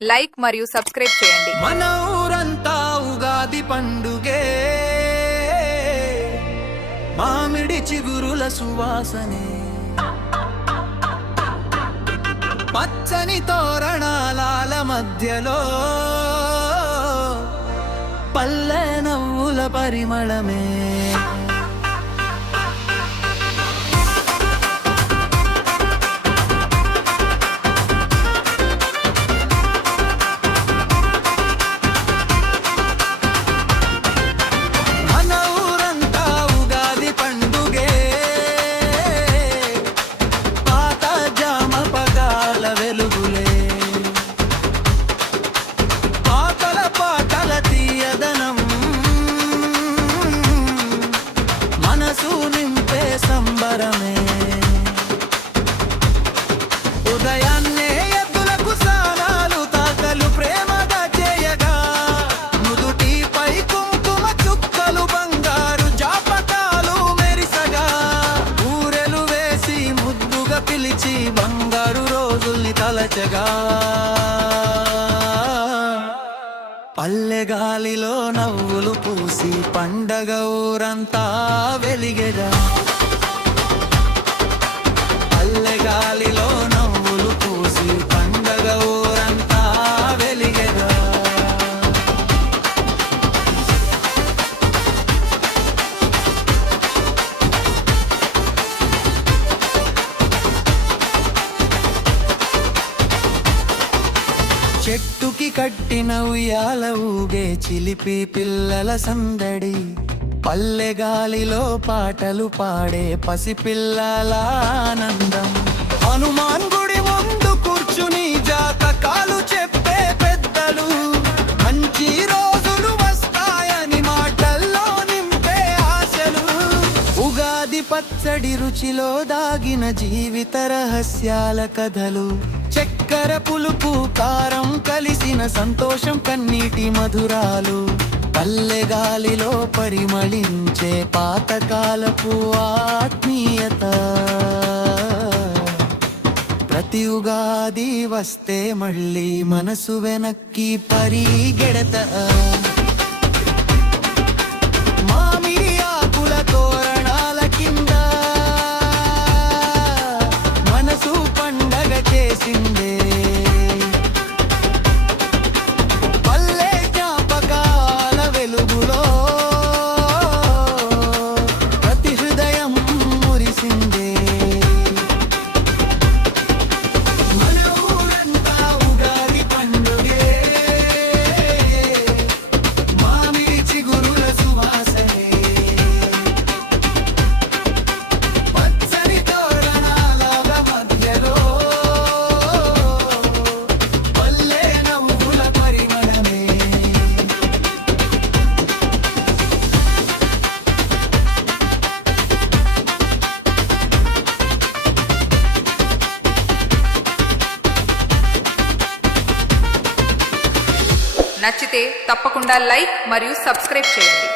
Like మరియు subscribe చేయండి. మన ఊరంతా ఉగాది పండుగే, మామిడి చిగురుల సువాసనే, పచ్చని తోరణాల మధ్యలో పల్లె నవ్వుల పరిమళమే. ఉదయాన్నే ఎద్దులకు సానాలు తాకలు ప్రేమగా చేయగా, నుదుటిపై కుంకుమ చుక్కలు బంగారు జాపకాలు మెరిసగా, ఊరెలు వేసి ముద్దుగా పిలిచి బంగారు రోజుల్ని తలచగా, పల్లె గాలిలో నవ్వులు పూసి పండగ ఊరంతా వెలిగెగా. గాలిలో నవ్వులు పూసి పండగ ఊరంతా వెలిగెగా. చెట్టుకి కట్టిన ఉయ్యాల ఊగే చిలిపి పిల్లల సందడి, పల్లె గాలిలో పాటలు పాడే పసిపిల్లల ఆనందం, హనుమాన్ గుడి ముందు కూర్చుని జాతకాలు చెప్పే పెద్దలు, మంచి రోజులు వస్తాయని మాటల్లో నింపే ఆశలు, ఉగాది పచ్చడి రుచిలో దాగిన జీవిత రహస్యాల కథలు, చక్కెర పులుపు కారం కలిసిన సంతోషం కన్నీటి మధురాలు, పల్లె గాలిలో పరిమళించే పాతకాలపు ఆత్మీయత. ప్రతి ఉగాది వస్తే మళ్ళీ మనసు వెనక్కి పరిగెడత. మామిడి ఆకుల తోరణాల కింద మనసు పండగ చేసిందే, నచ్చితే తప్పకుండా లైక్ మరియు సబ్స్క్రైబ్ చేయండి.